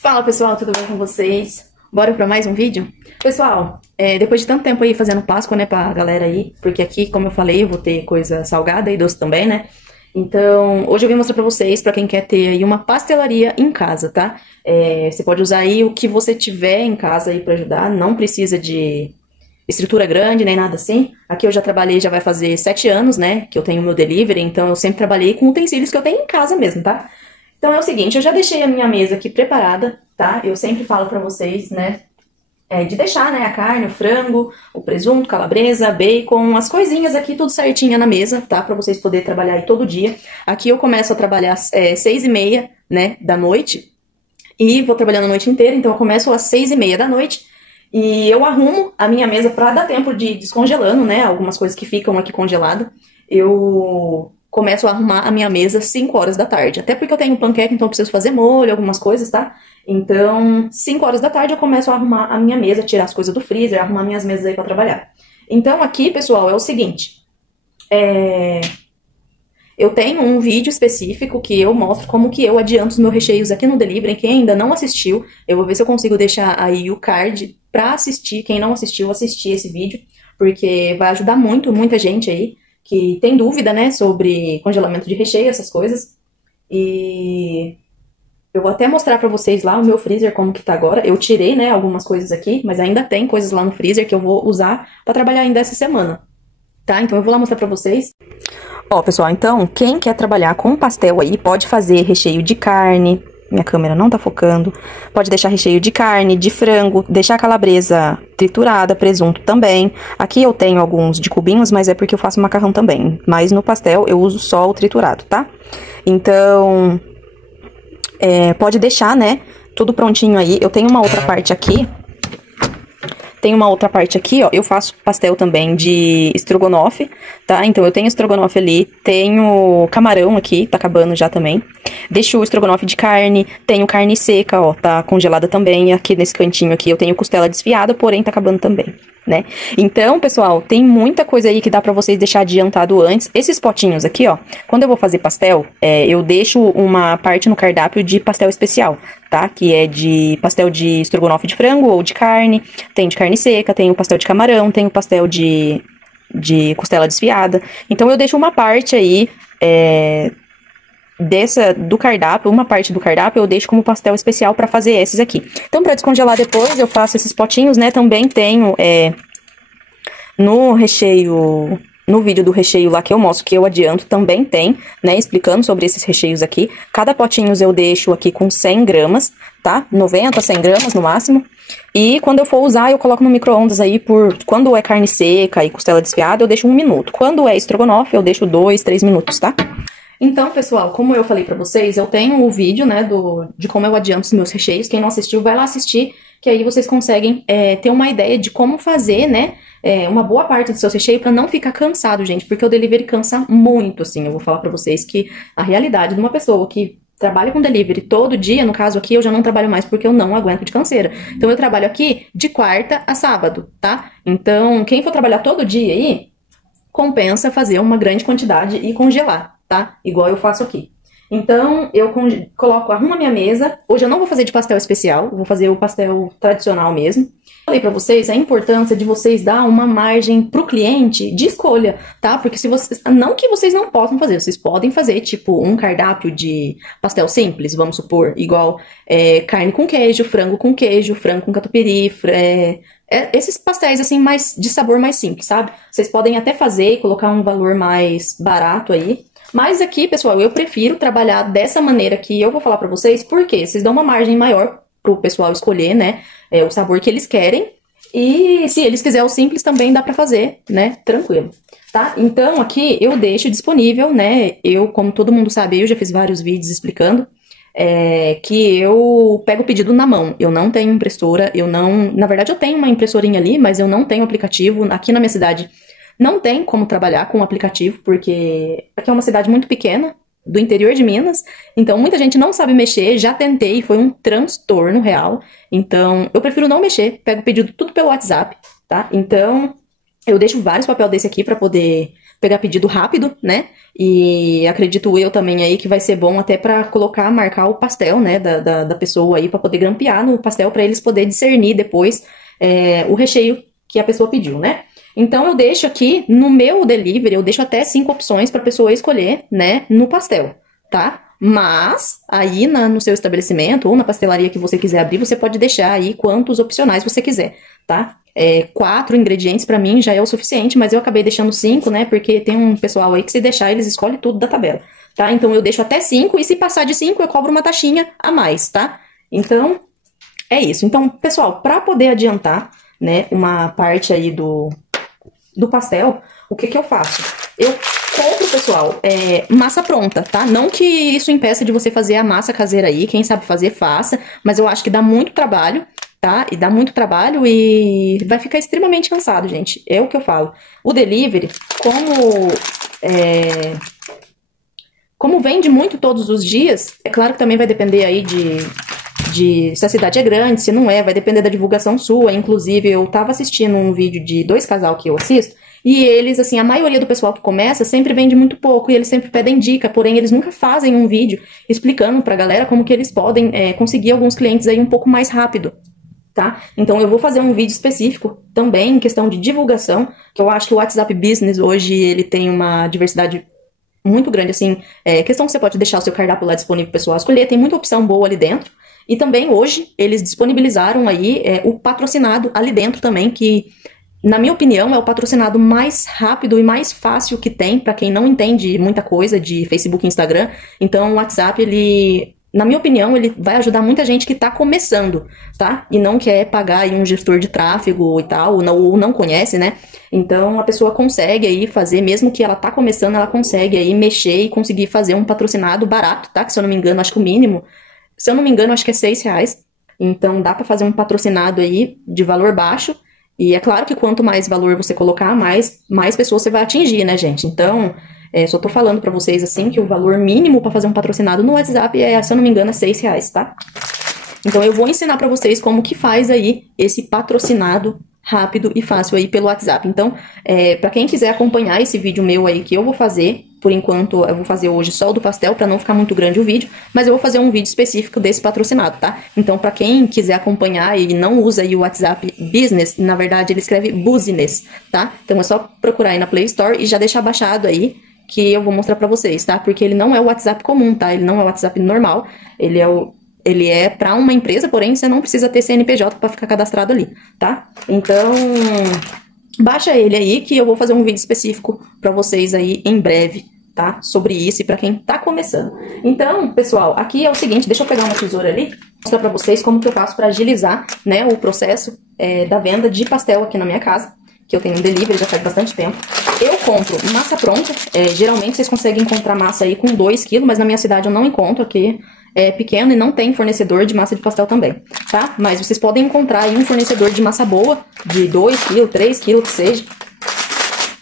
Fala pessoal, tudo bem com vocês? Bora pra mais um vídeo? Pessoal, depois de tanto tempo aí fazendo Páscoa, né, pra galera aí, porque aqui, como eu falei, eu vou ter coisa salgada e doce também, né? Então, hoje eu vim mostrar pra vocês, pra quem quer ter aí uma pastelaria em casa, tá? Você pode usar aí o que você tiver em casa aí pra ajudar, não precisa de estrutura grande, nem nada assim. Aqui eu já trabalhei, já vai fazer 7 anos, né, que eu tenho meu delivery, então eu sempre trabalhei com utensílios que eu tenho em casa mesmo, tá? Então é o seguinte, eu já deixei a minha mesa aqui preparada, tá? Eu sempre falo pra vocês, né, de deixar, né, a carne, o frango, o presunto, calabresa, bacon, as coisinhas aqui tudo certinha na mesa, tá? Pra vocês poderem trabalhar aí todo dia. Aqui eu começo a trabalhar às 6h30, né, da noite, e vou trabalhando a noite inteira, então eu começo às 6h30 da noite, e eu arrumo a minha mesa pra dar tempo de ir descongelando, né, algumas coisas que ficam aqui congeladas. Eu começo a arrumar a minha mesa às 5 horas da tarde. Até porque eu tenho panqueca, então eu preciso fazer molho, algumas coisas, tá? Então, 5 horas da tarde eu começo a arrumar a minha mesa, tirar as coisas do freezer, arrumar minhas mesas aí pra trabalhar. Então aqui, pessoal, é o seguinte. Eu tenho um vídeo específico que eu mostro como que eu adianto os meus recheios aqui no Delivery. Quem ainda não assistiu, eu vou ver se eu consigo deixar aí o card pra assistir. Quem não assistiu, assistir esse vídeo, porque vai ajudar muita gente aí que tem dúvida, né, sobre congelamento de recheio, essas coisas. E eu vou até mostrar pra vocês lá o meu freezer como que tá agora. Eu tirei, né, algumas coisas aqui, mas ainda tem coisas lá no freezer que eu vou usar pra trabalhar ainda essa semana, tá? Então eu vou lá mostrar pra vocês. Ó, pessoal, então, quem quer trabalhar com pastel aí, pode fazer recheio de carne. Minha câmera não tá focando. Pode deixar recheio de carne, de frango, deixar calabresa triturada, presunto também. Aqui eu tenho alguns de cubinhos, mas é porque eu faço macarrão também. Mas no pastel eu uso só o triturado, tá? Então, pode deixar, né, tudo prontinho aí. Eu tenho uma outra parte aqui. Ó, eu faço pastel também de estrogonofe, tá? Então eu tenho estrogonofe ali, tenho camarão aqui, tá acabando já também. Deixo o estrogonofe de carne, tenho carne seca, ó, tá congelada também. Aqui nesse cantinho aqui eu tenho costela desfiada, porém tá acabando também, né? Então, pessoal, tem muita coisa aí que dá pra vocês deixar adiantado antes. Esses potinhos aqui, ó, quando eu vou fazer pastel, eu deixo uma parte no cardápio de pastel especial, tá? Que é de pastel de estrogonofe de frango ou de carne, tem de carne seca, tem o pastel de camarão, tem o pastel de costela desfiada. Então eu deixo uma parte aí, do cardápio, uma parte do cardápio eu deixo como pastel especial pra fazer esses aqui. Então pra descongelar depois eu faço esses potinhos, né? Também tenho no recheio, no vídeo do recheio lá que eu mostro, que eu adianto, também tem, né, explicando sobre esses recheios aqui. Cada potinho eu deixo aqui com 100 gramas, tá? 90, 100 gramas no máximo. E quando eu for usar, eu coloco no micro-ondas aí quando é carne seca e costela desfiada, eu deixo 1 minuto. Quando é estrogonofe, eu deixo 2, 3 minutos, tá? Então, pessoal, como eu falei pra vocês, eu tenho o vídeo, né, de como eu adianto os meus recheios. Quem não assistiu, vai lá assistir, que aí vocês conseguem ter uma ideia de como fazer, né, uma boa parte do seu recheio pra não ficar cansado, gente, porque o delivery cansa muito, assim. Eu vou falar pra vocês que a realidade de uma pessoa que trabalha com delivery todo dia, no caso aqui, eu já não trabalho mais porque eu não aguento de canseira. Então eu trabalho aqui de quarta a sábado, tá? Então, quem for trabalhar todo dia aí, compensa fazer uma grande quantidade e congelar, tá? Igual eu faço aqui. Então, eu arrumo a minha mesa. Hoje eu não vou fazer de pastel especial, vou fazer o pastel tradicional mesmo. Falei pra vocês a importância de vocês dar uma margem pro cliente de escolha, tá? Porque se vocês, não que vocês não possam fazer, vocês podem fazer, tipo, um cardápio de pastel simples, vamos supor, igual carne com queijo, frango com queijo, frango com catupiry, esses pastéis, assim, mais de sabor mais simples, sabe? Vocês podem até fazer e colocar um valor mais barato aí. Mas aqui, pessoal, eu prefiro trabalhar dessa maneira que eu vou falar pra vocês, porque vocês dão uma margem maior pro pessoal escolher, né, o sabor que eles querem. E se eles quiserem o simples, também dá pra fazer, né, tranquilo, tá? Então, aqui eu deixo disponível, né, como todo mundo sabe, eu já fiz vários vídeos explicando, que eu pego o pedido na mão. Eu não tenho impressora, na verdade eu tenho uma impressorinha ali, mas eu não tenho aplicativo. Aqui na minha cidade não tem como trabalhar com o aplicativo, porque aqui é uma cidade muito pequena, do interior de Minas, então muita gente não sabe mexer, já tentei, foi um transtorno real. Então eu prefiro não mexer, pego o pedido tudo pelo WhatsApp, tá? Então eu deixo vários papéis desse aqui pra poder pegar pedido rápido, né? E acredito eu também aí que vai ser bom até pra colocar, marcar o pastel, né, da pessoa aí, pra poder grampear no pastel, pra eles poderem discernir depois o recheio que a pessoa pediu, né? Então, eu deixo aqui, no meu delivery, eu deixo até 5 opções pra pessoa escolher, né, no pastel, tá? Mas, aí no seu estabelecimento ou na pastelaria que você quiser abrir, você pode deixar aí quantos opcionais você quiser, tá? 4 ingredientes pra mim já é o suficiente, mas eu acabei deixando 5, né? Porque tem um pessoal aí que se deixar, eles escolhem tudo da tabela, tá? Então, eu deixo até 5 e se passar de 5, eu cobro uma taxinha a mais, tá? Então, é isso. Então, pessoal, pra poder adiantar, né, uma parte aí do pastel, o que eu faço? Eu compro, pessoal, massa pronta, tá? Não que isso impeça de você fazer a massa caseira aí, quem sabe fazer, faça, mas eu acho que dá muito trabalho, tá? E dá muito trabalho e vai ficar extremamente cansado, gente. É o que eu falo. O delivery, como vende muito todos os dias, é claro que também vai depender aí se a cidade é grande, se não é, vai depender da divulgação sua. Inclusive, eu tava assistindo um vídeo de 2 casal que eu assisto, e eles, assim, a maioria do pessoal que começa sempre vende muito pouco, e eles sempre pedem dica, porém eles nunca fazem um vídeo explicando pra galera como que eles podem conseguir alguns clientes aí um pouco mais rápido, tá? Então eu vou fazer um vídeo específico também em questão de divulgação, que eu acho que o WhatsApp Business hoje ele tem uma diversidade muito grande, assim, questão que você pode deixar o seu cardápio lá disponível pro pessoal escolher, tem muita opção boa ali dentro. E também hoje eles disponibilizaram aí o patrocinado ali dentro também, que na minha opinião é o patrocinado mais rápido e mais fácil que tem para quem não entende muita coisa de Facebook e Instagram. Então o WhatsApp, ele, na minha opinião, ele vai ajudar muita gente que tá começando, tá? E não quer pagar aí um gestor de tráfego e tal, ou não conhece, né? Então a pessoa consegue aí fazer, mesmo que ela tá começando, ela consegue aí mexer e conseguir fazer um patrocinado barato, tá? Que se eu não me engano, acho que o mínimo, se eu não me engano, acho que é R$6. Então dá pra fazer um patrocinado aí de valor baixo. E é claro que quanto mais valor você colocar, mais pessoas você vai atingir, né, gente? Então, só tô falando pra vocês, assim, que o valor mínimo pra fazer um patrocinado no WhatsApp se eu não me engano, é R$6, tá? Então, eu vou ensinar pra vocês como que faz aí esse patrocinado rápido e fácil aí pelo WhatsApp. Então, pra quem quiser acompanhar esse vídeo meu aí que eu vou fazer, por enquanto eu vou fazer hoje só o do pastel pra não ficar muito grande o vídeo, mas eu vou fazer um vídeo específico desse patrocinado, tá? Então, pra quem quiser acompanhar e não usa aí o WhatsApp Business, na verdade ele escreve Business, tá? Então é só procurar aí na Play Store e já deixar baixado aí, que eu vou mostrar pra vocês, tá? Porque ele não é o WhatsApp comum, tá? Ele não é o WhatsApp normal, ele é para uma empresa, porém você não precisa ter CNPJ para ficar cadastrado ali, tá? Então, baixa ele aí que eu vou fazer um vídeo específico para vocês aí em breve, tá? Sobre isso e para quem tá começando. Então, pessoal, aqui é o seguinte, deixa eu pegar uma tesoura ali, mostrar para vocês como que eu faço para agilizar, né, o processo da venda de pastel aqui na minha casa, que eu tenho um delivery já faz bastante tempo. Eu compro massa pronta, geralmente vocês conseguem encontrar massa aí com 2 kg, mas na minha cidade eu não encontro, aqui é pequeno e não tem fornecedor de massa de pastel também, tá? Mas vocês podem encontrar aí um fornecedor de massa boa, de 2 kg, 3 kg, que seja,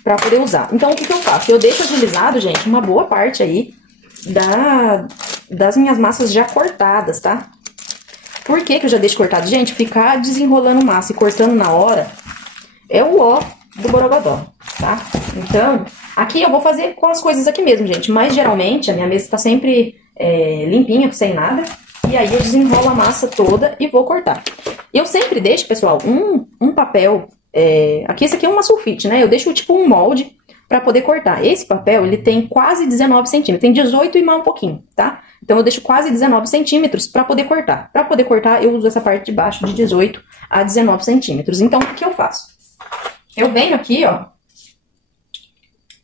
pra poder usar. Então, o que eu faço? Eu deixo agilizado, gente, uma boa parte aí das minhas massas já cortadas, tá? Por que eu já deixo cortado? Gente, ficar desenrolando massa e cortando na hora é o ó do borogodó, tá? Então, aqui eu vou fazer com as coisas aqui mesmo, gente. Mas, geralmente, a minha mesa tá sempre limpinha, sem nada. E aí, eu desenrolo a massa toda e vou cortar. Eu sempre deixo, pessoal, um papel... aqui, esse aqui é uma sulfite, né? Eu deixo, tipo, um molde pra poder cortar. Esse papel, ele tem quase 19 centímetros. Tem 18 e mais um pouquinho, tá? Então, eu deixo quase 19 centímetros pra poder cortar. Pra poder cortar, eu uso essa parte de baixo de 18 a 19 centímetros. Então, o que eu faço? Eu venho aqui, ó,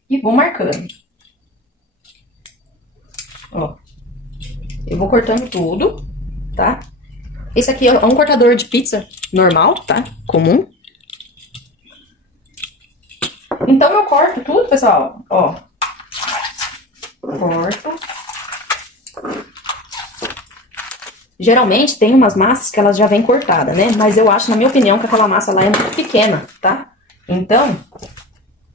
e vou marcando. Ó, eu vou cortando tudo, tá? Esse aqui é um cortador de pizza normal, tá? Comum. Então, eu corto tudo, pessoal, ó. Corto. Geralmente, tem umas massas que elas já vêm cortadas, né? Mas eu acho, na minha opinião, que aquela massa lá é muito pequena, tá? Então,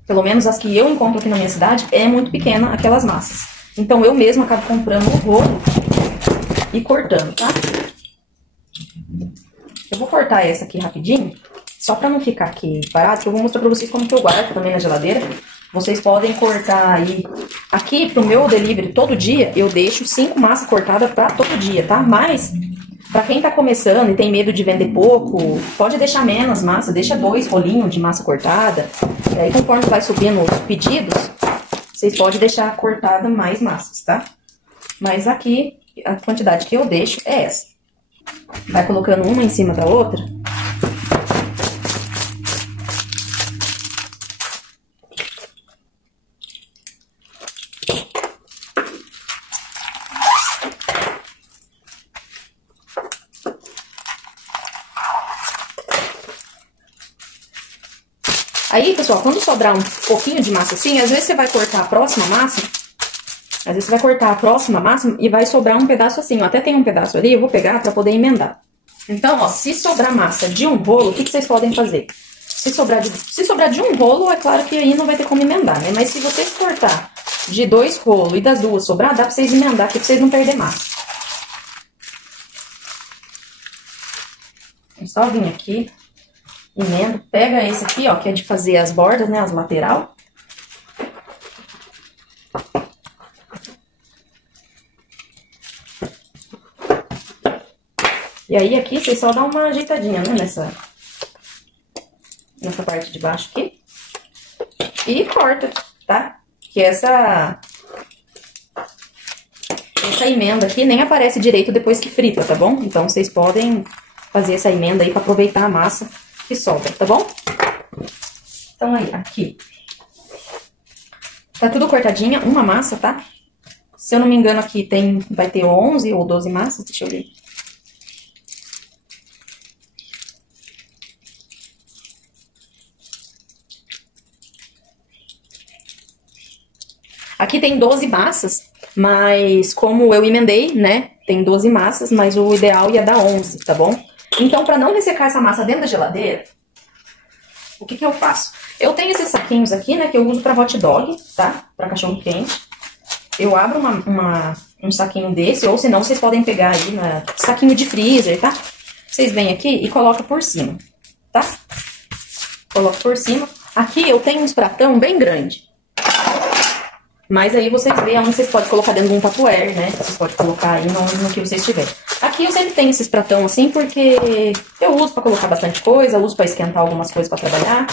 pelo menos as que eu encontro aqui na minha cidade, é muito pequena aquelas massas. Então, eu mesma acabo comprando o rolo e cortando, tá? Eu vou cortar essa aqui rapidinho, só pra não ficar aqui parado, que eu vou mostrar pra vocês como que eu guardo também na geladeira. vocês podem cortar aí. Aqui pro meu delivery todo dia, eu deixo 5 massas cortadas pra todo dia, tá? Mas, pra quem tá começando e tem medo de vender pouco, pode deixar menos massa, deixa 2 rolinhos de massa cortada. E aí, conforme vai subindo os pedidos, vocês podem deixar cortada mais massas, tá? Mas aqui, a quantidade que eu deixo é essa. Vai colocando uma em cima da outra. Aí, pessoal, quando sobrar um pouquinho de massa assim, às vezes você vai cortar a próxima massa. Às vezes você vai cortar a próxima massa e vai sobrar um pedaço assim, ó. Até tem um pedaço ali, eu vou pegar pra poder emendar. Então, ó, se sobrar massa de um rolo, o que vocês podem fazer? Se sobrar de um rolo, é claro que aí não vai ter como emendar, né? Mas se vocês cortar de 2 rolos e das 2 sobrar, dá pra vocês emendar aqui pra vocês não perderem massa. É só vir aqui. Emendo, pega esse aqui, ó, que é de fazer as bordas, né, as lateral. E aí aqui vocês só dão uma ajeitadinha, né, nessa parte de baixo aqui. E corta, tá? Que essa emenda aqui nem aparece direito depois que frita, tá bom? Então vocês podem fazer essa emenda aí pra aproveitar a massa que sobra, tá bom? Então aí, aqui. Tá tudo cortadinha, uma massa, tá? Se eu não me engano aqui vai ter 11 ou 12 massas, deixa eu ver. Aqui tem 12 massas, mas como eu emendei, né, tem 12 massas, mas o ideal ia dar 11, tá bom? Então, pra não ressecar essa massa dentro da geladeira, o que eu faço? Eu tenho esses saquinhos aqui, né, que eu uso pra hot dog, tá? Pra cachorro quente. Eu abro um saquinho desse, ou senão vocês podem pegar aí saquinho de freezer, tá? Vocês vêm aqui e colocam por cima, tá? Coloco por cima. Aqui eu tenho uns pratão bem grande. Mas aí vocês veem onde vocês podem colocar dentro de um tupperware, né? Vocês podem colocar aí no que vocês tiverem. Aqui eu sempre tenho esses pratão assim, porque eu uso pra colocar bastante coisa, uso pra esquentar algumas coisas pra trabalhar.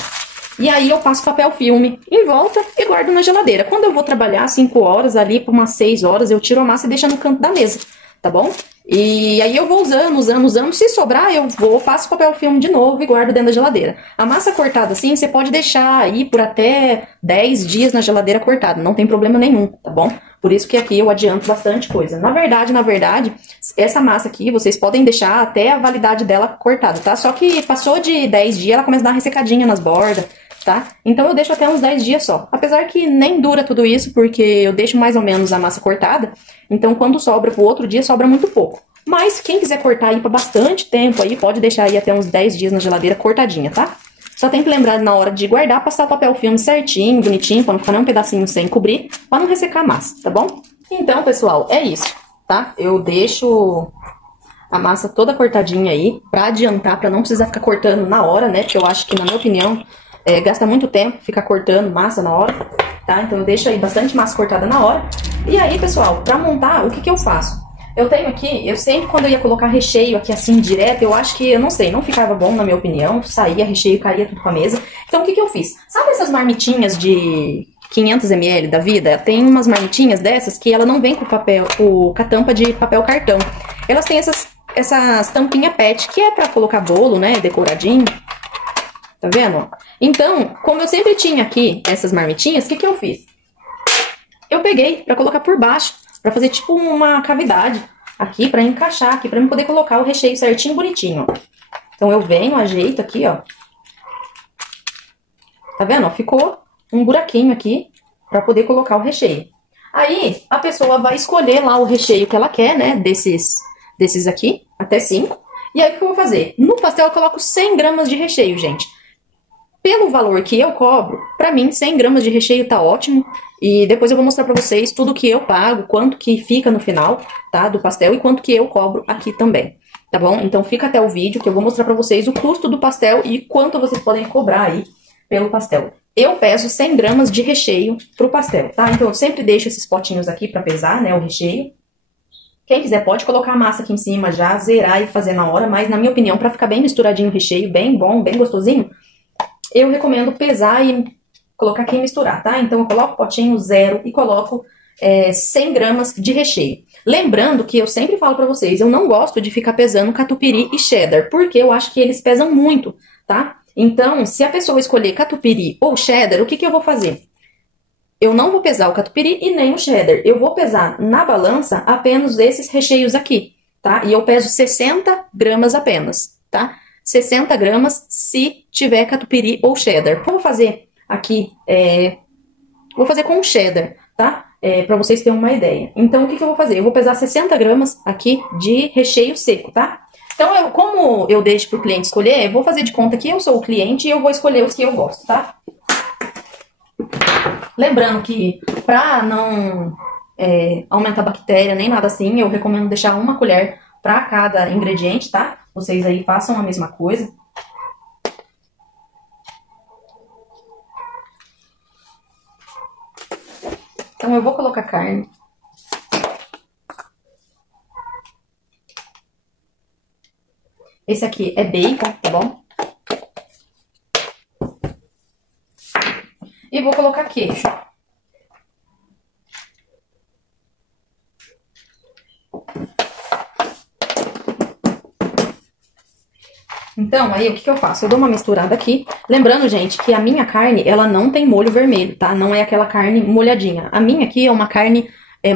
E aí eu passo papel filme em volta e guardo na geladeira. Quando eu vou trabalhar 5 horas ali, por umas 6 horas, eu tiro a massa e deixo no canto da mesa, tá bom? E aí eu vou usando. Se sobrar, passo papel filme de novo e guardo dentro da geladeira. A massa cortada assim, você pode deixar aí por até 10 dias na geladeira cortada, não tem problema nenhum, tá bom? Por isso que aqui eu adianto bastante coisa. Na verdade, essa massa aqui, vocês podem deixar até a validade dela cortada, tá? Só que passou de 10 dias, ela começa a dar uma ressecadinha nas bordas, tá? Então eu deixo até uns 10 dias só. Apesar que nem dura tudo isso, porque eu deixo mais ou menos a massa cortada. Então quando sobra pro outro dia, sobra muito pouco. Mas quem quiser cortar aí pra bastante tempo aí, pode deixar aí até uns 10 dias na geladeira cortadinha, tá? Só tem que lembrar na hora de guardar, passar o papel filme certinho, bonitinho, pra não ficar nem um pedacinho sem cobrir, pra não ressecar a massa, tá bom? Então, pessoal, é isso, tá? Eu deixo a massa toda cortadinha aí, pra adiantar, pra não precisar ficar cortando na hora, né? Porque eu acho que, na minha opinião, gasta muito tempo ficar cortando massa na hora, tá? Então eu deixo aí bastante massa cortada na hora. E aí, pessoal, pra montar, o que eu faço? Eu tenho aqui, eu sempre quando eu ia colocar recheio aqui assim direto, eu acho que, eu não sei, não ficava bom na minha opinião, saía recheio, caía tudo pra mesa. Então o que eu fiz? Sabe essas marmitinhas de 500 ml da vida? Tem umas marmitinhas dessas que ela não vem com a tampa de papel cartão. Elas têm essas tampinhas PET, que é pra colocar bolo, né, decoradinho. Tá vendo? Então, como eu sempre tinha aqui essas marmitinhas, o que eu fiz? Eu peguei pra colocar por baixo, pra fazer tipo uma cavidade aqui, pra encaixar aqui, pra eu poder colocar o recheio certinho, bonitinho, ó. Então eu venho, ajeito aqui, ó. Tá vendo? Ó, ficou um buraquinho aqui pra poder colocar o recheio. Aí a pessoa vai escolher lá o recheio que ela quer, né, desses aqui, até 5. E aí o que eu vou fazer? No pastel eu coloco 100 gramas de recheio, gente. Pelo valor que eu cobro, pra mim 100 gramas de recheio tá ótimo. E depois eu vou mostrar pra vocês tudo que eu pago, quanto que fica no final, tá, do pastel e quanto que eu cobro aqui também, tá bom? Então fica até o vídeo que eu vou mostrar pra vocês o custo do pastel e quanto vocês podem cobrar aí pelo pastel. eu peso 100 gramas de recheio pro pastel, tá? Então eu sempre deixo esses potinhos aqui pra pesar, né, o recheio. Quem quiser pode colocar a massa aqui em cima já, zerar e fazer na hora, mas na minha opinião, pra ficar bem misturadinho o recheio, bem bom, bem gostosinho, eu recomendo pesar e colocar aqui e misturar, tá? Então eu coloco o potinho zero e coloco 100 gramas de recheio. Lembrando que eu sempre falo pra vocês, eu não gosto de ficar pesando catupiry e cheddar, porque eu acho que eles pesam muito, tá? Então, se a pessoa escolher catupiry ou cheddar, o que eu vou fazer? Eu não vou pesar o catupiry e nem o cheddar. Eu vou pesar na balança apenas esses recheios aqui, tá? E eu peso 60 gramas apenas, tá? 60 gramas se tiver catupiry ou cheddar. Vou fazer aqui, vou fazer com cheddar, tá? Pra vocês terem uma ideia. Então, o que eu vou fazer? Eu vou pesar 60 gramas aqui de recheio seco, tá? Então, como eu deixo pro cliente escolher, eu vou fazer de conta que eu sou o cliente e eu vou escolher os que eu gosto, tá? Lembrando que pra não aumentar a bactéria nem nada assim, eu recomendo deixar uma colher pra cada ingrediente, tá? Vocês aí façam a mesma coisa. Então eu vou colocar carne. Esse aqui é bacon, tá bom? E vou colocar queijo. Então, aí, o que eu faço? Eu dou uma misturada aqui. Lembrando, gente, que a minha carne, ela não tem molho vermelho, tá? Não é aquela carne molhadinha. A minha aqui é uma carne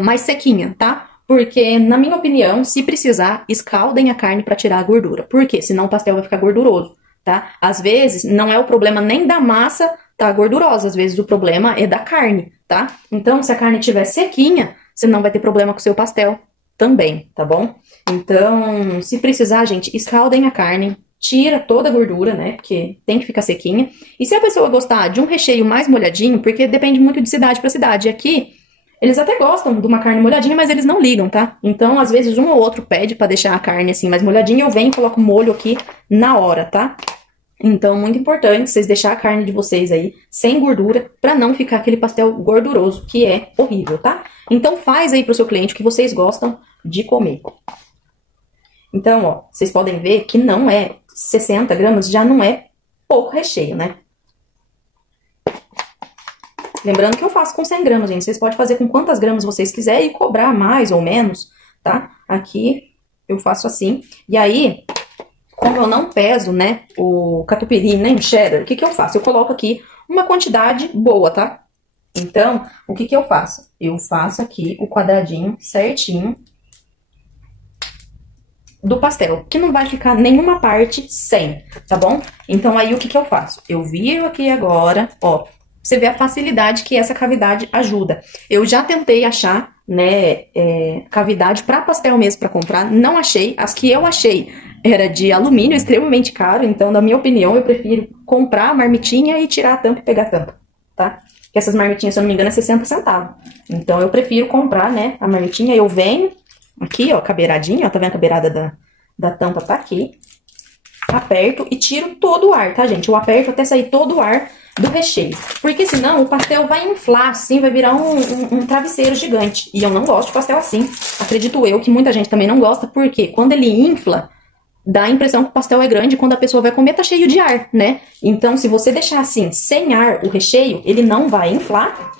mais sequinha, tá? Porque, na minha opinião, se precisar, escaldem a carne pra tirar a gordura. Por quê? Senão o pastel vai ficar gorduroso, tá? Às vezes, não é o problema nem da massa tá gordurosa. Às vezes, o problema é da carne, tá? Então, se a carne estiver sequinha, você não vai ter problema com o seu pastel também, tá bom? Então, se precisar, gente, escaldem a carne. Tira toda a gordura, né? Porque tem que ficar sequinha. E se a pessoa gostar de um recheio mais molhadinho, porque depende muito de cidade pra cidade. Aqui, eles até gostam de uma carne molhadinha, mas eles não ligam, tá? Então, às vezes, um ou outro pede pra deixar a carne assim mais molhadinha. Eu venho e coloco molho aqui na hora, tá? Então, muito importante vocês deixar a carne de vocês aí sem gordura pra não ficar aquele pastel gorduroso, que é horrível, tá? Então, faz aí pro seu cliente o que vocês gostam de comer. Então, ó, vocês podem ver que não é 60 gramas, já não é pouco recheio, né? Lembrando que eu faço com 100 gramas, gente. Vocês podem fazer com quantas gramas vocês quiserem e cobrar mais ou menos, tá? Aqui eu faço assim. E aí, como eu não peso, né, o catupiry nem o cheddar, o que eu faço? Eu coloco aqui uma quantidade boa, tá? Então, o que eu faço? Eu faço aqui o quadradinho certinho do pastel, que não vai ficar nenhuma parte sem, tá bom? Então, aí, o que eu faço? Eu viro aqui agora, ó, você vê a facilidade que essa cavidade ajuda. Eu já tentei achar, né, cavidade pra pastel mesmo pra comprar, não achei. As que eu achei era de alumínio, extremamente caro, então, na minha opinião, eu prefiro comprar a marmitinha e tirar a tampa e pegar a tampa, tá? Porque essas marmitinhas, se eu não me engano, é 60 centavos. Então, eu prefiro comprar, né, a marmitinha, eu venho aqui, ó, com a beiradinha, ó, tá vendo que a beirada da tampa tá aqui. Aperto e tiro todo o ar, tá, gente? Eu aperto até sair todo o ar do recheio. Porque senão o pastel vai inflar, assim, vai virar um travesseiro gigante. E eu não gosto de pastel assim. Acredito eu que muita gente também não gosta, porque quando ele infla, dá a impressão que o pastel é grande, quando a pessoa vai comer tá cheio de ar, né? Então, se você deixar assim, sem ar, o recheio, ele não vai inflar.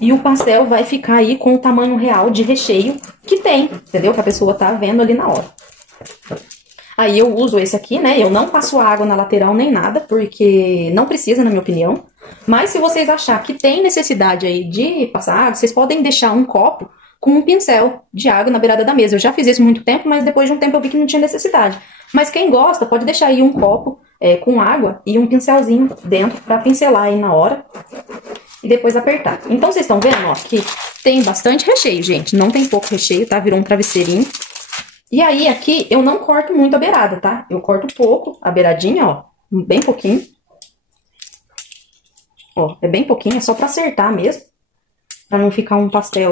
E o pastel vai ficar aí com o tamanho real de recheio que tem, entendeu? Que a pessoa tá vendo ali na hora. Aí eu uso esse aqui, né? Eu não passo água na lateral nem nada, porque não precisa, na minha opinião. Mas se vocês acharem que tem necessidade aí de passar água, vocês podem deixar um copo com um pincel de água na beirada da mesa. Eu já fiz isso há muito tempo, mas depois de um tempo eu vi que não tinha necessidade. Mas quem gosta, pode deixar aí um copo com água e um pincelzinho dentro pra pincelar aí na hora. E depois apertar. Então, vocês estão vendo, ó, que tem bastante recheio, gente. Não tem pouco recheio, tá? Virou um travesseirinho. E aí, aqui, eu não corto muito a beirada, tá? Eu corto pouco a beiradinha, ó. Bem pouquinho. Ó, é bem pouquinho, é só pra acertar mesmo. Pra não ficar um pastel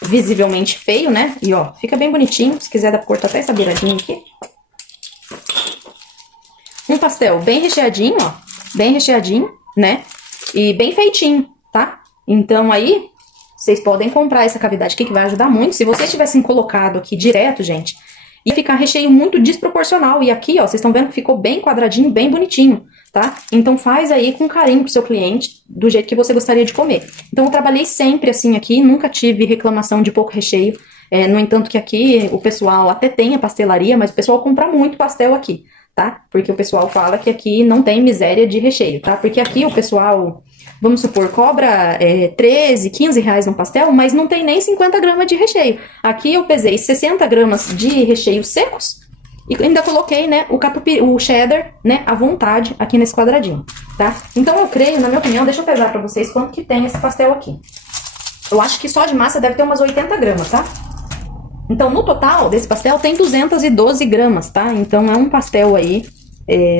visivelmente feio, né? E, ó, fica bem bonitinho. Se quiser, dá pra cortar até essa beiradinha aqui. Um pastel bem recheadinho, ó. Bem recheadinho, né? e bem feitinho, tá? Então aí, vocês podem comprar essa cavidade aqui que vai ajudar muito. Se vocês tivessem colocado aqui direto, gente, ia ficar recheio muito desproporcional. E aqui, ó, vocês estão vendo que ficou bem quadradinho, bem bonitinho, tá? Então faz aí com carinho pro seu cliente, do jeito que você gostaria de comer. Então eu trabalhei sempre assim aqui, nunca tive reclamação de pouco recheio. No entanto que aqui o pessoal até tem a pastelaria, mas o pessoal compra muito pastel aqui, tá? Porque o pessoal fala que aqui não tem miséria de recheio, tá? Porque aqui o pessoal, vamos supor, cobra 13, 15 reais no pastel, mas não tem nem 50 gramas de recheio. Aqui eu pesei 60 gramas de recheios secos e ainda coloquei, né, o cheddar, né, à vontade aqui nesse quadradinho, tá? Então eu creio, na minha opinião, deixa eu pesar pra vocês quanto que tem esse pastel aqui. Eu acho que só de massa deve ter umas 80 gramas, tá? Então, no total desse pastel tem 212 gramas, tá? Então, é um pastel aí,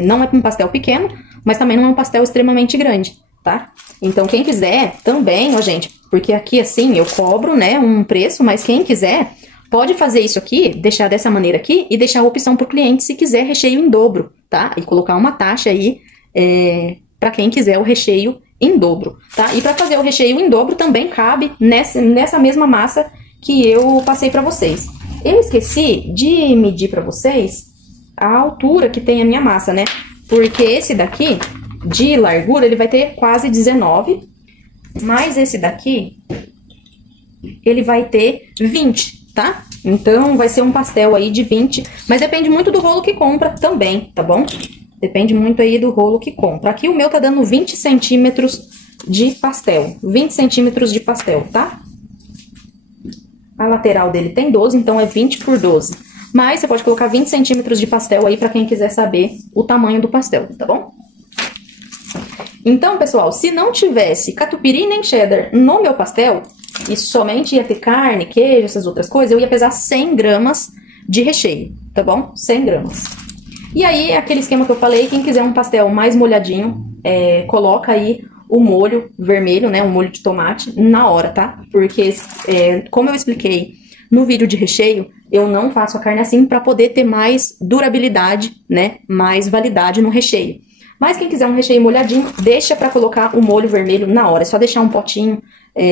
não é um pastel pequeno, mas também não é um pastel extremamente grande, tá? Então, quem quiser também, ó, gente, porque aqui, assim, eu cobro, né, um preço, mas quem quiser pode fazer isso aqui, deixar dessa maneira aqui e deixar a opção pro cliente se quiser recheio em dobro, tá? E colocar uma taxa aí, pra quem quiser o recheio em dobro, tá? E pra fazer o recheio em dobro também cabe nessa mesma massa que eu passei pra vocês. Eu esqueci de medir pra vocês a altura que tem a minha massa, né? Porque esse daqui, de largura, ele vai ter quase 19, mas esse daqui, ele vai ter 20, tá? Então, vai ser um pastel aí de 20, mas depende muito do rolo que compra também, tá bom? Depende muito aí do rolo que compra. Aqui o meu tá dando 20 centímetros de pastel, 20 centímetros de pastel, tá? A lateral dele tem 12, então é 20 por 12. Mas você pode colocar 20 centímetros de pastel aí pra quem quiser saber o tamanho do pastel, tá bom? Então, pessoal, se não tivesse catupiry nem cheddar no meu pastel, e somente ia ter carne, queijo, essas outras coisas, eu ia pesar 100 gramas de recheio, tá bom? 100 gramas. E aí, aquele esquema que eu falei, quem quiser um pastel mais molhadinho, coloca aí o molho vermelho, né, o molho de tomate, na hora, tá? Porque, como eu expliquei no vídeo de recheio, eu não faço a carne assim pra poder ter mais durabilidade, né, mais validade no recheio. Mas quem quiser um recheio molhadinho, deixa pra colocar o molho vermelho na hora. É só deixar um potinho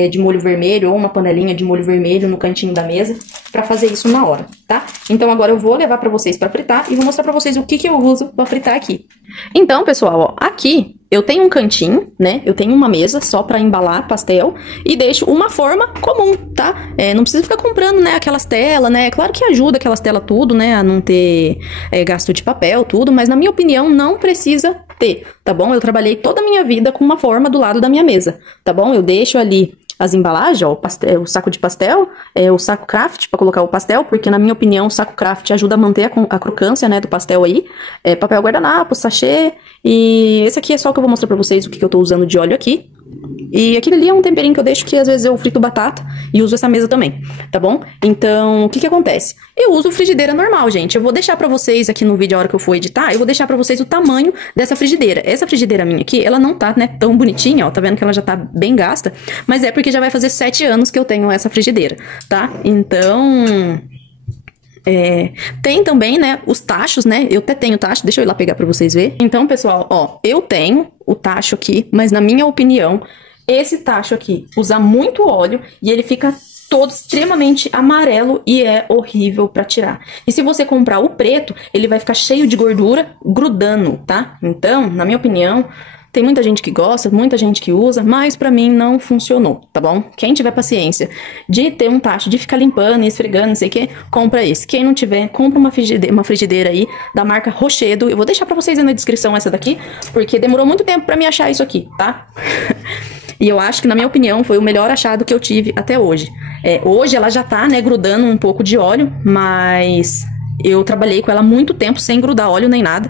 de molho vermelho ou uma panelinha de molho vermelho no cantinho da mesa pra fazer isso na hora, tá? Então agora eu vou levar pra vocês pra fritar e vou mostrar pra vocês o que eu uso pra fritar aqui. Então, pessoal, ó, aqui eu tenho um cantinho, né? Eu tenho uma mesa só pra embalar pastel e deixo uma forma comum, tá? Não precisa ficar comprando, né, aquelas telas, né? Claro que ajuda aquelas telas tudo, né, a não ter gasto de papel, tudo, mas na minha opinião não precisa ter, tá bom? Eu trabalhei toda a minha vida com uma forma do lado da minha mesa, tá bom? Eu deixo ali as embalagens, ó, o saco de pastel, o saco craft pra colocar o pastel, porque na minha opinião o saco craft ajuda a manter a crocância, né, do pastel aí, papel guardanapo, sachê, e esse aqui é só o que eu vou mostrar pra vocês o que eu tô usando de óleo aqui. E aquele ali é um temperinho que eu deixo que às vezes eu frito batata e uso essa mesa também, tá bom? Então, o que acontece? Eu uso frigideira normal, gente. Eu vou deixar pra vocês aqui no vídeo, a hora que eu for editar, eu vou deixar pra vocês o tamanho dessa frigideira. Essa frigideira minha aqui, ela não tá, né, tão bonitinha, ó, tá vendo que ela já tá bem gasta, mas é porque já vai fazer 7 anos que eu tenho essa frigideira, tá? Então... tem também, né, os tachos, né, eu até tenho tacho, deixa eu ir lá pegar pra vocês verem. Então, pessoal, ó, eu tenho o tacho aqui, mas na minha opinião, esse tacho aqui usa muito óleo e ele fica todo extremamente amarelo e é horrível pra tirar. E se você comprar o preto, ele vai ficar cheio de gordura grudando, tá? Então, na minha opinião... Tem muita gente que gosta, muita gente que usa, mas pra mim não funcionou, tá bom? Quem tiver paciência de ter um tacho, de ficar limpando e esfregando, não sei o que, compra esse. Quem não tiver, compra uma frigideira aí da marca Rochedo. Eu vou deixar pra vocês aí na descrição essa daqui, porque demorou muito tempo pra me achar isso aqui, tá? E eu acho que, na minha opinião, foi o melhor achado que eu tive até hoje. Hoje ela já tá, né, grudando um pouco de óleo, mas eu trabalhei com ela há muito tempo sem grudar óleo nem nada.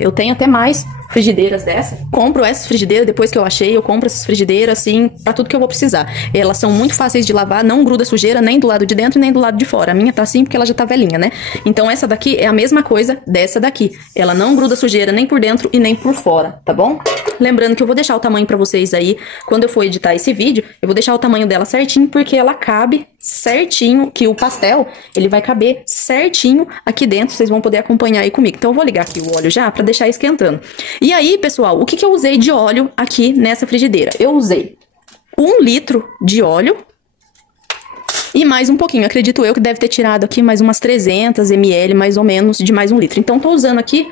Eu tenho até mais frigideiras dessa. Compro essas frigideiras, depois que eu achei, eu compro essas frigideiras, assim, pra tudo que eu vou precisar. Elas são muito fáceis de lavar, não gruda sujeira nem do lado de dentro nem do lado de fora. A minha tá assim porque ela já tá velhinha, né? Então essa daqui é a mesma coisa dessa daqui. Ela não gruda sujeira nem por dentro e nem por fora, tá bom? Lembrando que eu vou deixar o tamanho pra vocês aí, quando eu for editar esse vídeo, eu vou deixar o tamanho dela certinho, porque ela cabe certinho, que o pastel, ele vai caber certinho aqui dentro, vocês vão poder acompanhar aí comigo. Então eu vou ligar aqui o óleo já pra deixar esquentando. E aí, pessoal, o que que eu usei de óleo aqui nessa frigideira? Eu usei 1 litro de óleo e mais um pouquinho. Acredito eu que deve ter tirado aqui mais umas 300 ml, mais ou menos, de mais 1 litro. Então, tô usando aqui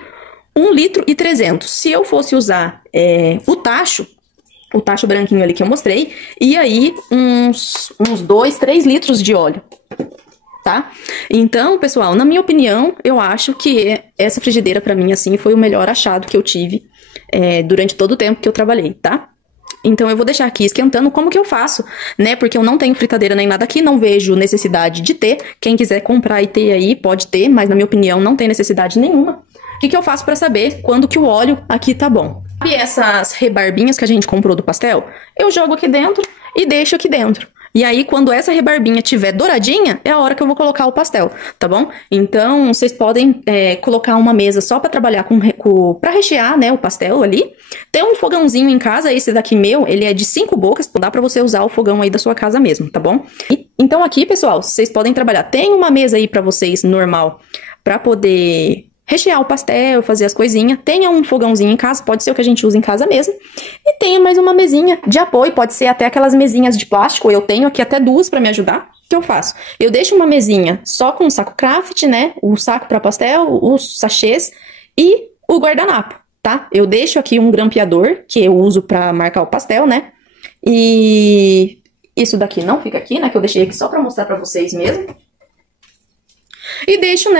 1 litro e 300. Se eu fosse usar o tacho branquinho ali que eu mostrei, e aí uns 2, 3 litros de óleo, tá? Então, pessoal, na minha opinião, eu acho que essa frigideira pra mim, assim, foi o melhor achado que eu tive durante todo o tempo que eu trabalhei, tá? Então, eu vou deixar aqui esquentando. Como que eu faço, né? Porque eu não tenho fritadeira nem nada aqui, não vejo necessidade de ter. Quem quiser comprar e ter aí, pode ter, mas na minha opinião, não tem necessidade nenhuma. O que que eu faço pra saber quando que o óleo aqui tá bom? E essas rebarbinhas que a gente comprou do pastel, eu jogo aqui dentro e deixo aqui dentro. E aí, quando essa rebarbinha tiver douradinha, é a hora que eu vou colocar o pastel, tá bom? Então, vocês podem colocar uma mesa só pra trabalhar pra rechear, né, o pastel ali. Tem um fogãozinho em casa, esse daqui meu, ele é de 5 bocas, dá pra você usar o fogão aí da sua casa mesmo, tá bom? Então aqui, pessoal, vocês podem trabalhar. Tem uma mesa aí pra vocês, normal, pra poder rechear o pastel, fazer as coisinhas. Tenha um fogãozinho em casa, pode ser o que a gente usa em casa mesmo. E tenha mais uma mesinha de apoio, pode ser até aquelas mesinhas de plástico. Eu tenho aqui até 2 pra me ajudar. O que eu faço? Eu deixo uma mesinha só com o saco craft, né? O saco pra pastel, os sachês e o guardanapo, tá? Eu deixo aqui um grampeador, que eu uso pra marcar o pastel, né? E isso daqui não fica aqui, né? Que eu deixei aqui só pra mostrar pra vocês mesmo. E deixo,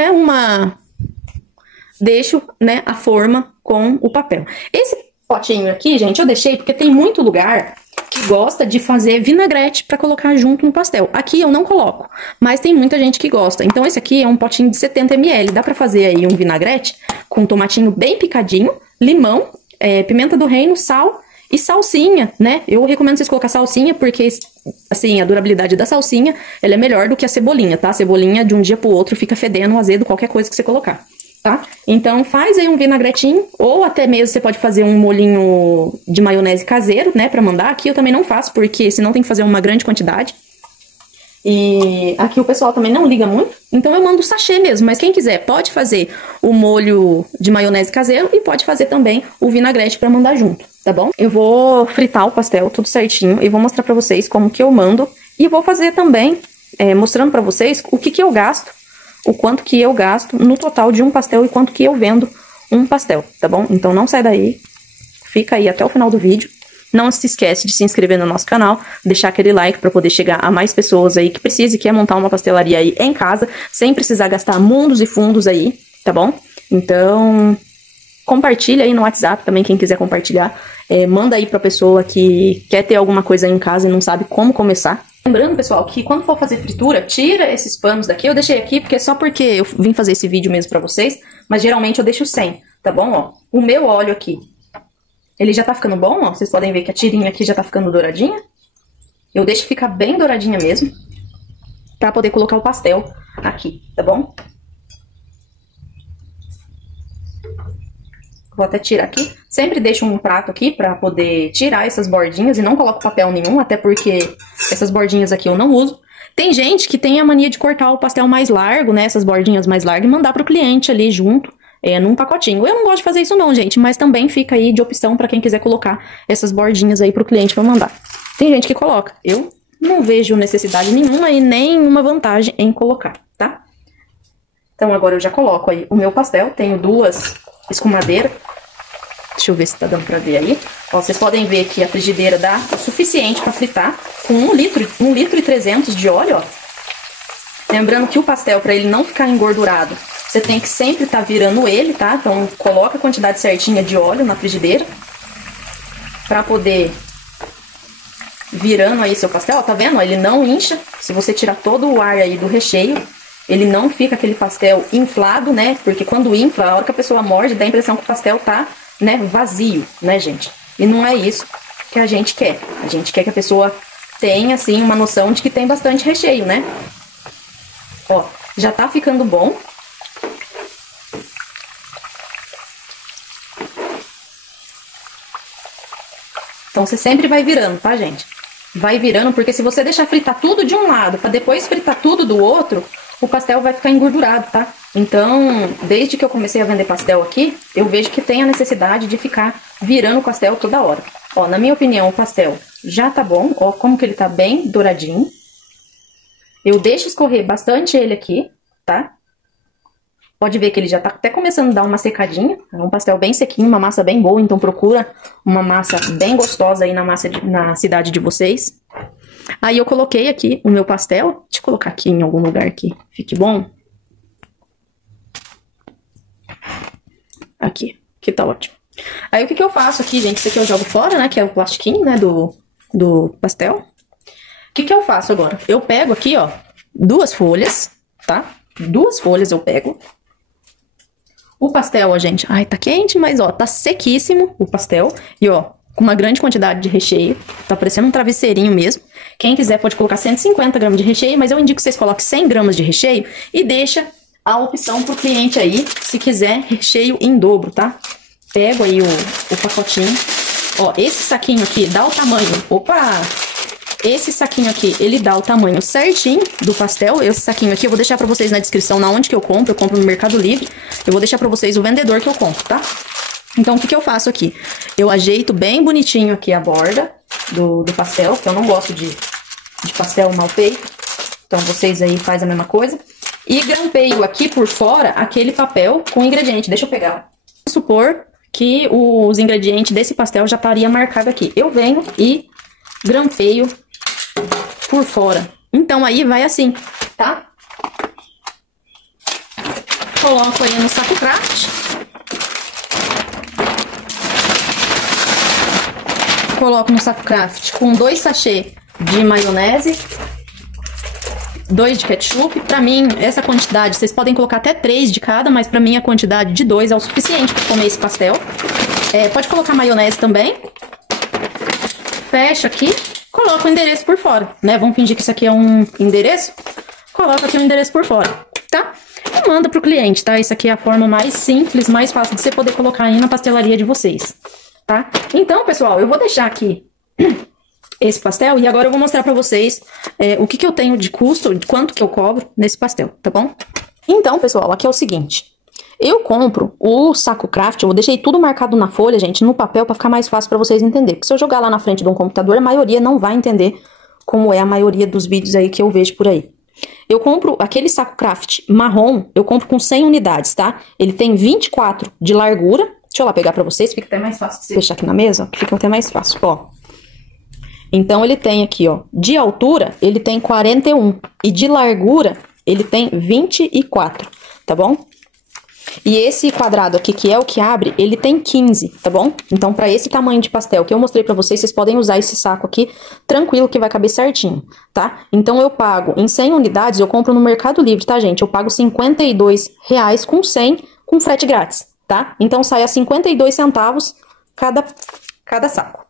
né, a forma com o papel. Esse potinho aqui, gente, eu deixei porque tem muito lugar que gosta de fazer vinagrete pra colocar junto no pastel. Aqui eu não coloco, mas tem muita gente que gosta. Então esse aqui é um potinho de 70 ml. Dá pra fazer aí um vinagrete com tomatinho bem picadinho, limão, pimenta do reino, sal e salsinha, né? Eu recomendo vocês colocar salsinha porque, assim, a durabilidade da salsinha, ela é melhor do que a cebolinha, tá? A cebolinha de um dia pro outro fica fedendo, azedo, qualquer coisa que você colocar. Tá? Então faz aí um vinagretinho, ou até mesmo você pode fazer um molhinho de maionese caseiro, né, pra mandar. Aqui eu também não faço, porque senão tem que fazer uma grande quantidade. E aqui o pessoal também não liga muito, então eu mando sachê mesmo. Mas quem quiser pode fazer o molho de maionese caseiro e pode fazer também o vinagrete pra mandar junto, tá bom? Eu vou fritar o pastel tudo certinho e vou mostrar pra vocês como que eu mando. E vou fazer também, mostrando pra vocês o que eu gasto, o quanto que eu gasto no total de um pastel e quanto que eu vendo um pastel, tá bom? Então não sai daí, fica aí até o final do vídeo. Não se esquece de se inscrever no nosso canal, deixar aquele like para poder chegar a mais pessoas aí que precisam e quer montar uma pastelaria aí em casa, sem precisar gastar mundos e fundos aí, tá bom? Então, compartilha aí no WhatsApp também, quem quiser compartilhar. Manda aí pra pessoa que quer ter alguma coisa aí em casa e não sabe como começar. Lembrando, pessoal, que quando for fazer fritura, tira esses panos daqui. Eu deixei aqui porque só porque eu vim fazer esse vídeo mesmo pra vocês, mas geralmente eu deixo sem, tá bom? Ó, o meu óleo aqui, ele já tá ficando bom, ó. Vocês podem ver que a tirinha aqui já tá ficando douradinha. Eu deixo ficar bem douradinha mesmo, pra poder colocar o pastel aqui, tá bom? Vou até tirar aqui. Sempre deixo um prato aqui pra poder tirar essas bordinhas e não coloco papel nenhum, até porque essas bordinhas aqui eu não uso. Tem gente que tem a mania de cortar o pastel mais largo, né, essas bordinhas mais largas, e mandar pro cliente ali junto, num pacotinho. Eu não gosto de fazer isso não, gente, mas também fica aí de opção pra quem quiser colocar essas bordinhas aí pro cliente pra mandar. Tem gente que coloca. Eu não vejo necessidade nenhuma e nenhuma vantagem em colocar, tá? Então agora eu já coloco aí o meu pastel. Tenho 2 escumadeiras. Deixa eu ver se tá dando pra ver aí. Ó, vocês podem ver que a frigideira dá o suficiente pra fritar com 1 litro e 300 de óleo, ó. Lembrando que o pastel, pra ele não ficar engordurado, você tem que sempre tá virando ele, tá? Então coloca a quantidade certinha de óleo na frigideira pra poder virando aí seu pastel, ó, tá vendo? Ó, ele não incha. Se você tirar todo o ar aí do recheio, ele não fica aquele pastel inflado, né? Porque quando infla, a hora que a pessoa morde, dá a impressão que o pastel tá, né, vazio, né, gente? E não é isso que a gente quer. A gente quer que a pessoa tenha, assim, uma noção de que tem bastante recheio, né? Ó, já tá ficando bom. Então, você sempre vai virando, tá, gente? vai virando, porque se você deixar fritar tudo de um lado, pra depois fritar tudo do outro, o pastel vai ficar engordurado, tá? Então, desde que eu comecei a vender pastel aqui, eu vejo que tem a necessidade de ficar virando o pastel toda hora. Ó, na minha opinião, o pastel já tá bom, ó, como que ele tá bem douradinho. Eu deixo escorrer bastante ele aqui, tá? Pode ver que ele já tá até começando a dar uma secadinha. É um pastel bem sequinho, uma massa bem boa, então procura uma massa bem gostosa aí na cidade de vocês. Aí eu coloquei aqui o meu pastel. Deixa eu colocar aqui em algum lugar que fique bom. Aqui tá ótimo. Aí o que eu faço aqui, gente? Isso aqui eu jogo fora, né? Que é o plastiquinho, né? Do pastel. O que eu faço agora? Eu pego aqui, ó, 2 folhas, tá? 2 folhas eu pego. O pastel, ó, gente, ai, tá quente, mas, ó, tá sequíssimo o pastel. E, ó, com uma grande quantidade de recheio. Tá parecendo um travesseirinho mesmo. Quem quiser pode colocar 150 gramas de recheio, mas eu indico que vocês coloquem 100 gramas de recheio e deixa a opção pro cliente aí, se quiser recheio em dobro, tá? Pego aí o pacotinho. Ó, esse saquinho aqui dá o tamanho. Opa! Esse saquinho aqui, ele dá o tamanho certinho do pastel. Esse saquinho aqui eu vou deixar pra vocês na descrição na onde que eu compro no Mercado Livre. Eu vou deixar pra vocês o vendedor que eu compro, tá? Então, o que eu faço aqui? Eu ajeito bem bonitinho aqui a borda do pastel, que eu não gosto de pastel mal feito. Então, vocês aí fazem a mesma coisa. E grampeio aqui por fora aquele papel com ingrediente. Deixa eu pegar. Vamos supor que os ingredientes desse pastel já estaria marcado aqui. Eu venho e grampeio por fora. Então, aí vai assim, tá? Coloco aí no saco craft. Coloco no saco craft com 2 sachês de maionese, 2 de ketchup. Pra mim, essa quantidade, vocês podem colocar até 3 de cada, mas pra mim a quantidade de 2 é o suficiente pra comer esse pastel. Pode colocar maionese também. Fecha aqui, coloca o endereço por fora, né? Vamos fingir que isso aqui é um endereço. Coloca aqui o endereço por fora, tá? E manda pro cliente, tá? Isso aqui é a forma mais simples, mais fácil de você poder colocar aí na pastelaria de vocês, tá? Então, pessoal, eu vou deixar aqui esse pastel e agora eu vou mostrar pra vocês o que eu tenho de custo, de quanto que eu cobro nesse pastel, tá bom? Então, pessoal, aqui é o seguinte. Eu compro o saco craft, eu deixei tudo marcado na folha, gente, no papel, pra ficar mais fácil pra vocês entenderem. Porque se eu jogar lá na frente de um computador, a maioria não vai entender como é a maioria dos vídeos aí que eu vejo por aí. Eu compro aquele saco craft marrom, eu compro com 100 unidades, tá? Ele tem 24 de largura. Deixa eu lá pegar pra vocês, fica até mais fácil de deixar aqui na mesa, que fica até mais fácil, ó. Então, ele tem aqui, ó, de altura, ele tem 41. E de largura, ele tem 24, tá bom? E esse quadrado aqui, que é o que abre, ele tem 15, tá bom? Então, pra esse tamanho de pastel que eu mostrei pra vocês, vocês podem usar esse saco aqui, tranquilo, que vai caber certinho, tá? Então, eu pago em 100 unidades, eu compro no Mercado Livre, tá, gente? Eu pago R$52 com 100, com frete grátis, tá? Então, sai a 52 centavos cada saco.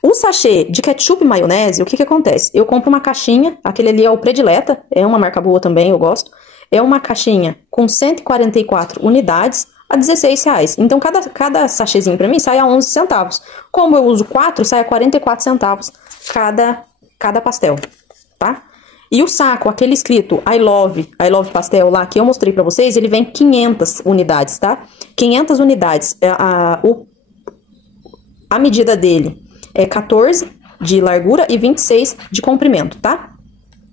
O sachê de ketchup e maionese, o que acontece? Eu compro uma caixinha, aquele ali é o Predileta, é uma marca boa também, eu gosto. É uma caixinha com 144 unidades a R$16. Então, cada sachêzinho pra mim sai a 11 centavos. Como eu uso 4, sai a 44 centavos cada pastel, tá? E o saco, aquele escrito I love pastel lá, que eu mostrei pra vocês, ele vem 500 unidades, tá? 500 unidades. A medida dele é 14 de largura e 26 de comprimento, tá?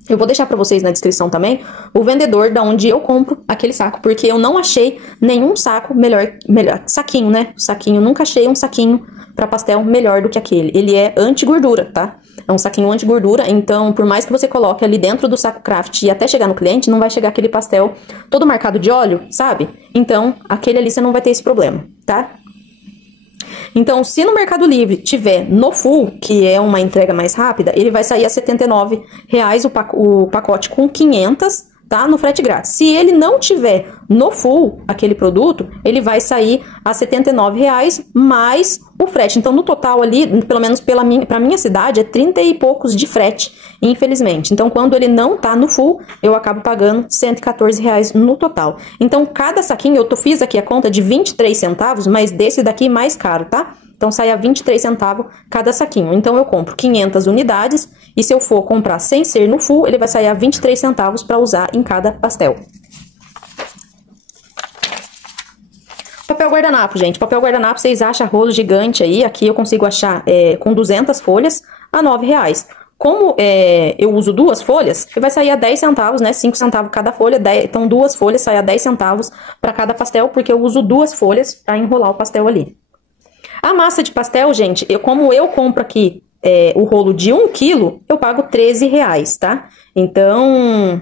Eu vou deixar pra vocês na descrição também o vendedor da onde eu compro aquele saco, porque eu não achei nenhum saco melhor, saquinho, né? Saquinho, nunca achei um saquinho pra pastel melhor do que aquele. Ele é anti-gordura, tá? É um saquinho anti-gordura, então por mais que você coloque ali dentro do saco craft e até chegar no cliente, não vai chegar aquele pastel todo marcado de óleo, sabe? Então, aquele ali você não vai ter esse problema, tá? Então, se no Mercado Livre tiver no full, que é uma entrega mais rápida, ele vai sair a R$79 o pacote com 500, tá? No frete grátis. Se ele não tiver no full aquele produto, ele vai sair a R$ 79,00 mais o frete. Então, no total ali, pelo menos pra minha cidade, é 30 e poucos de frete, infelizmente. Então, quando ele não tá no full, eu acabo pagando R$ 114,00 no total. Então, cada saquinho, eu fiz aqui a conta de 23 centavos, mas desse daqui mais caro, tá? Então, sai a 23 centavos cada saquinho. Então, eu compro 500 unidades e se eu for comprar sem ser no full, ele vai sair a 23 centavos para usar em cada pastel. Papel guardanapo, gente. Papel guardanapo, vocês acham rolo gigante aí. Aqui eu consigo achar com 200 folhas a R$ 9,00. Como eu uso 2 folhas, vai sair a 10 centavos, né? 5 centavos cada folha. Então, 2 folhas sai a 10 centavos para cada pastel, porque eu uso 2 folhas para enrolar o pastel ali. A massa de pastel, gente, como eu compro aqui o rolo de 1 quilo, eu pago R$13,00, tá? Então,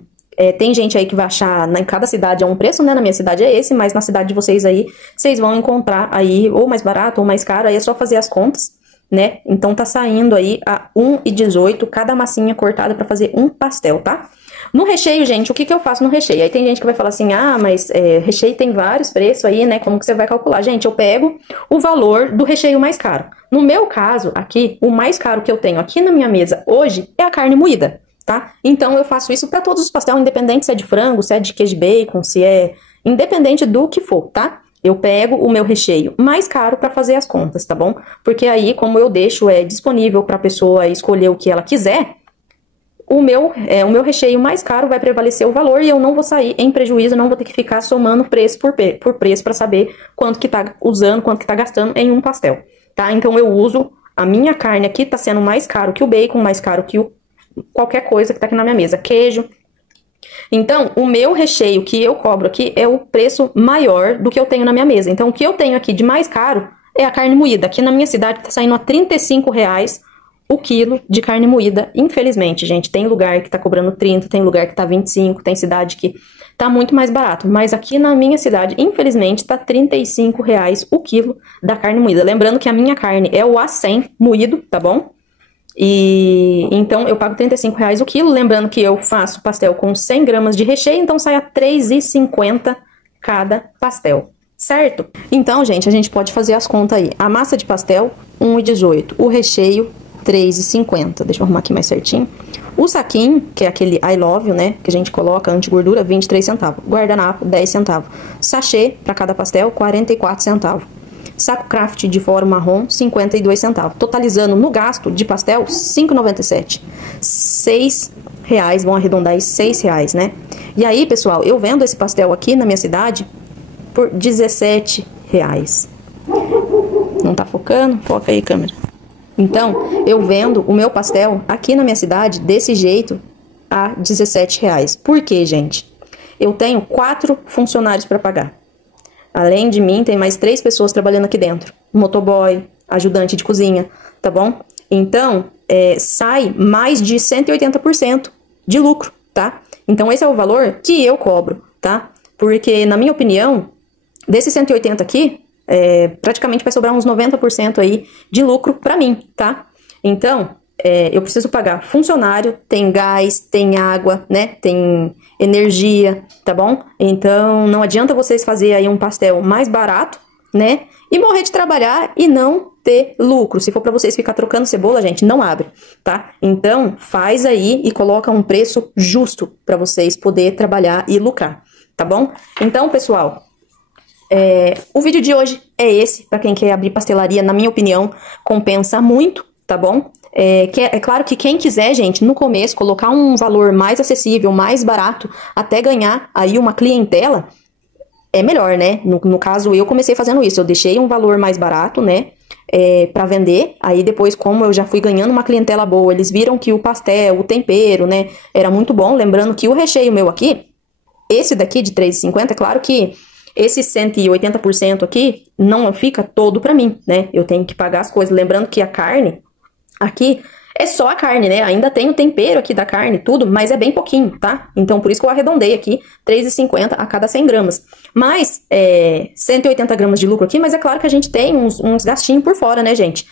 tem gente aí que vai achar, em cada cidade é um preço, né? Na minha cidade é esse, mas na cidade de vocês aí, vocês vão encontrar aí ou mais barato ou mais caro, aí é só fazer as contas, né? Então, tá saindo aí a R$1,18 cada massinha cortada pra fazer um pastel, tá? No recheio, gente, o que eu faço no recheio? Aí tem gente que vai falar assim, ah, mas recheio tem vários preços aí, né? Como que você vai calcular? Gente, eu pego o valor do recheio mais caro. No meu caso, aqui, o mais caro que eu tenho aqui na minha mesa hoje é a carne moída, tá? Então, eu faço isso pra todos os pastéis, independente se é de frango, se é de queijo bacon, se é... Independente do que for, tá? Eu pego o meu recheio mais caro pra fazer as contas, tá bom? Porque aí, como eu deixo disponível pra pessoa escolher o que ela quiser, o meu recheio mais caro vai prevalecer o valor e eu não vou sair em prejuízo, não vou ter que ficar somando preço por preço para saber quanto que tá usando, quanto que tá gastando em um pastel, tá? Então eu uso a minha carne aqui, tá sendo mais caro que o bacon, mais caro que qualquer coisa que tá aqui na minha mesa, queijo. Então, o meu recheio que eu cobro aqui é o preço maior do que eu tenho na minha mesa. Então, o que eu tenho aqui de mais caro é a carne moída. Aqui na minha cidade tá saindo a R$35,00 o quilo de carne moída, infelizmente, gente. Tem lugar que tá cobrando 30, tem lugar que tá 25, tem cidade que tá muito mais barato. Mas aqui na minha cidade, infelizmente, tá R$35,00 o quilo da carne moída. Lembrando que a minha carne é o A100 moído, tá bom? E então eu pago R$35,00 o quilo. Lembrando que eu faço pastel com 100 gramas de recheio, então sai a R$3,50 cada pastel. Certo? Então, gente, a gente pode fazer as contas aí. A massa de pastel, R$1,18. O recheio, R$3,50. Deixa eu arrumar aqui mais certinho. O saquinho, que é aquele I love you, né? Que a gente coloca anti-gordura, 23 centavos. Guardanapo, 10 centavos. Sachê, para cada pastel, 44 centavos. Saco craft de fora marrom, 52 centavos. Totalizando no gasto de pastel, R$5,97. R$6,00, vão arredondar aí, R$6,00, né? E aí, pessoal, eu vendo esse pastel aqui na minha cidade por R$17,00. Não tá focando? Foca aí, câmera. Então, eu vendo o meu pastel aqui na minha cidade, desse jeito, a R$17,00. Por quê, gente? Eu tenho 4 funcionários para pagar. Além de mim, tem mais 3 pessoas trabalhando aqui dentro. Motoboy, ajudante de cozinha, tá bom? Então, sai mais de 180% de lucro, tá? Então, esse é o valor que eu cobro, tá? Porque, na minha opinião, desses 180 aqui, praticamente vai sobrar uns 90% aí de lucro pra mim, tá? Então, eu preciso pagar funcionário, tem gás, tem água, né? Tem energia, tá bom? Então, não adianta vocês fazerem aí um pastel mais barato, né? E morrer de trabalhar e não ter lucro. Se for pra vocês ficar trocando cebola, gente, não abre, tá? Então, faz aí e coloca um preço justo pra vocês poder trabalhar e lucrar, tá bom? Então, pessoal, o vídeo de hoje é esse. Pra quem quer abrir pastelaria, na minha opinião, compensa muito, tá bom? É claro que quem quiser, gente, no começo, colocar um valor mais acessível, mais barato, até ganhar aí uma clientela, é melhor, né? No caso, eu comecei fazendo isso. Eu deixei um valor mais barato, né? Pra vender. Aí depois, como eu já fui ganhando uma clientela boa, eles viram que o pastel, o tempero, né? Era muito bom. Lembrando que o recheio meu aqui, esse daqui de R$3,50, é claro que esse 180% aqui não fica todo pra mim, né? Eu tenho que pagar as coisas. Lembrando que a carne aqui é só a carne, né? Ainda tem o tempero aqui da carne, tudo, mas é bem pouquinho, tá? Então, por isso que eu arredondei aqui R$3,50 a cada 100 gramas. Mas, 180 gramas de lucro aqui, mas é claro que a gente tem uns gastinhos por fora, né, gente?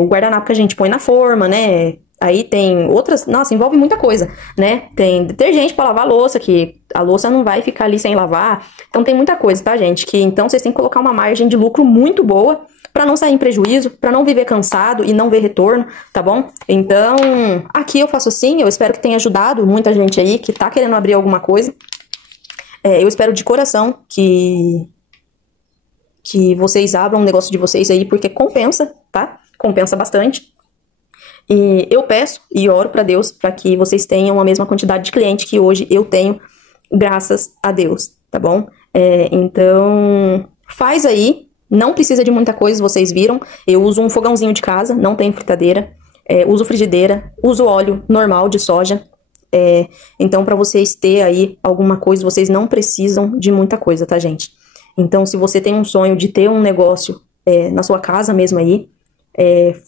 O guardanapo que a gente põe na forma, né? Aí tem outras, nossa, envolve muita coisa, né? Tem detergente para lavar a louça, que a louça não vai ficar ali sem lavar. Então tem muita coisa, tá, gente? Que então vocês têm que colocar uma margem de lucro muito boa para não sair em prejuízo, para não viver cansado e não ver retorno, tá bom? Então, aqui eu faço assim, eu espero que tenha ajudado muita gente aí que tá querendo abrir alguma coisa. Eu espero de coração que vocês abram um negócio de vocês aí, porque compensa, tá? Compensa bastante. E eu peço e oro pra Deus para que vocês tenham a mesma quantidade de cliente que hoje eu tenho, graças a Deus, tá bom? Então, faz aí, não precisa de muita coisa, vocês viram. Eu uso um fogãozinho de casa, não tenho fritadeira, uso frigideira, uso óleo normal de soja. Então, para vocês terem aí alguma coisa, vocês não precisam de muita coisa, tá, gente? Então, se você tem um sonho de ter um negócio na sua casa mesmo aí,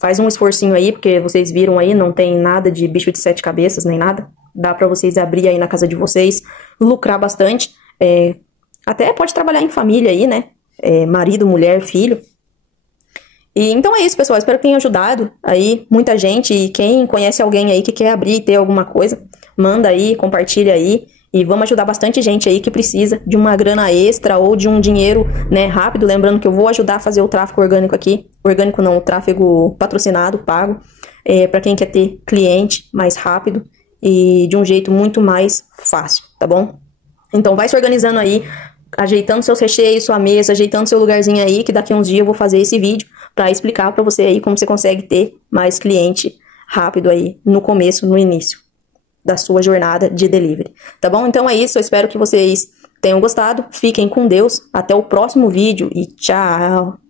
faz um esforcinho aí, porque vocês viram aí, não tem nada de bicho de 7 cabeças, nem nada. Dá pra vocês abrir aí na casa de vocês, lucrar bastante. Até pode trabalhar em família aí, né? Marido, mulher, filho. E então é isso, pessoal. Espero que tenha ajudado aí muita gente. E quem conhece alguém aí que quer abrir e ter alguma coisa, manda aí, compartilha aí. E vamos ajudar bastante gente aí que precisa de uma grana extra ou de um dinheiro, né, rápido. Lembrando que eu vou ajudar a fazer o tráfego orgânico aqui. Orgânico não, o tráfego patrocinado, pago. Para quem quer ter cliente mais rápido e de um jeito muito mais fácil, tá bom? Então vai se organizando aí, ajeitando seus recheios, sua mesa, ajeitando seu lugarzinho aí, que daqui a uns dias eu vou fazer esse vídeo para explicar para você aí como você consegue ter mais cliente rápido aí no começo, no início da sua jornada de delivery, tá bom? Então é isso, eu espero que vocês tenham gostado, fiquem com Deus, até o próximo vídeo e tchau!